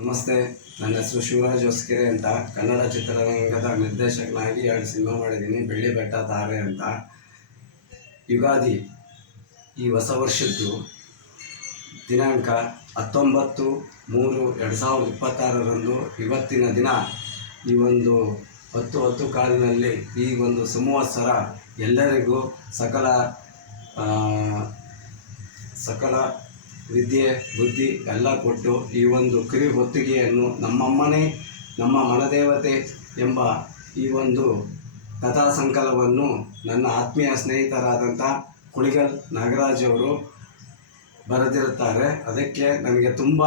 ನಮಸ್ತೆ, ನನ್ನ ಹೆಸರು ಶಿವರಾಜ್ ಹೊಸಕೆರೆ ಅಂತ. ಕನ್ನಡ ಚಿತ್ರರಂಗದ ನಿರ್ದೇಶಕನಾಗಿ 2 ಸಿನಿಮಾ ಮಾಡಿದ್ದೀನಿ. ಬೆಳ್ಳಿ ಬೆಟ್ಟ ತಾರೆ ಅಂತ. ಯುಗಾದಿ ಈ ಹೊಸ ವರ್ಷದ್ದು ದಿನಾಂಕ 19/3/2026 ಇವತ್ತಿನ ದಿನ ಈ ಒಂದು 10 ಕಾಲಿನಲ್ಲಿ ಈ ಒಂದು ಸಂವತ್ಸರ ಎಲ್ಲರಿಗೂ ಸಕಲ ವಿದ್ಯೆ ಬುದ್ಧಿ ಎಲ್ಲ ಕೊಟ್ಟು ಈ ಒಂದು ಕಿರಿ ಹೊತ್ತಿಗೆಯನ್ನು ನಮ್ಮ ಮನದೇವತೆ ಎಂಬ ಈ ಒಂದು ಕಥಾ ಸಂಕಲನವನ್ನು ನನ್ನ ಆತ್ಮೀಯ ಸ್ನೇಹಿತರಾದಂಥ ಕುಣಿಗಲ್ ನಾಗರಾಜ್ ಅವರು ಬರೆದಿರುತ್ತಾರೆ. ಅದಕ್ಕೆ ನನಗೆ ತುಂಬ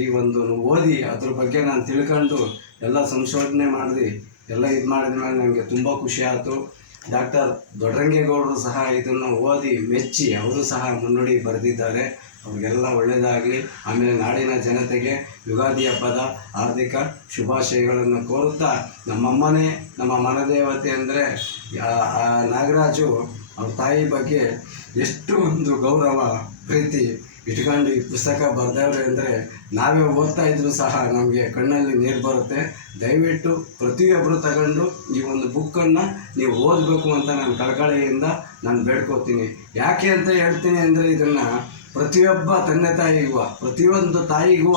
ಈ ಒಂದು ಓದಿ ಅದ್ರ ಬಗ್ಗೆ ನಾನು ತಿಳ್ಕೊಂಡು ಎಲ್ಲ ಸಂಶೋಧನೆ ಮಾಡಿದೆ ಮಾಡಿದ ಮೇಲೆ ನನಗೆ ತುಂಬ ಖುಷಿ ಆಯಿತು. ಡಾಕ್ಟರ್ ದೊಡ್ಡರಂಗೇಗೌಡರು ಸಹ ಇದನ್ನು ಓದಿ ಮೆಚ್ಚಿ ಅವರು ಸಹ ಮುನ್ನುಡಿ ಬರೆದಿದ್ದಾರೆ. ಅವ್ರಿಗೆಲ್ಲ ಒಳ್ಳೆಯದಾಗಲಿ. ಆಮೇಲೆ ನಾಡಿನ ಜನತೆಗೆ ಯುಗಾದಿ ಹಬ್ಬದ ಹಾರ್ದಿಕ ಶುಭಾಶಯಗಳನ್ನು ಕೋರುತ್ತಾ, ನಮ್ಮ ಮನದೇವತೆ ಅಂದರೆ ನಾಗರಾಜು ಅವ್ರ ತಾಯಿ ಬಗ್ಗೆ ಎಷ್ಟು ಒಂದು ಗೌರವ ಪ್ರೀತಿ ಇಟ್ಕೊಂಡು ಈ ಪುಸ್ತಕ ಬರೆದವ್ರೆ ಅಂದರೆ ನಾವೇ ಓದ್ತಾ ಇದ್ರೂ ಸಹ ನಮಗೆ ಕಣ್ಣಲ್ಲಿ ನೀರು ಬರುತ್ತೆ. ದಯವಿಟ್ಟು ಪ್ರತಿಯೊಬ್ಬರು ತಗೊಂಡು ಈ ಒಂದು ಬುಕ್ಕನ್ನು ನೀವು ಓದಬೇಕು ಅಂತ ನಾನು ಕಳಕಳಿಯಿಂದ ನಾನು ಬೇಡ್ಕೋತೀನಿ. ಯಾಕೆ ಅಂತ ಹೇಳ್ತೀನಿ ಅಂದರೆ ಇದನ್ನು ಪ್ರತಿಯೊಬ್ಬ ತಂದೆ ತಾಯಿಗೂ ಪ್ರತಿಯೊಂದು ತಾಯಿಗೂ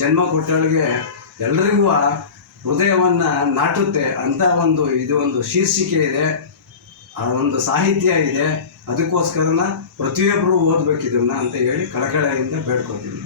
ಜನ್ಮ ಕೊಟ್ಟವಳಿಗೆ ಎಲ್ರಿಗೂ ಹೃದಯವನ್ನು ನಾಟುತ್ತೆ ಅಂತ ಇದು ಒಂದು ಶೀರ್ಷಿಕೆ ಇದೆ, ಆ ಒಂದು ಸಾಹಿತ್ಯ ಇದೆ. ಅದಕ್ಕೋಸ್ಕರನ ಪ್ರತಿಯೊಬ್ಬರು ಓದಬೇಕಿದನ್ನು ಅಂತ ಹೇಳಿ ಕಳಕಳಿಯಿಂದ ಬೇಡ್ಕೋತೀನಿ.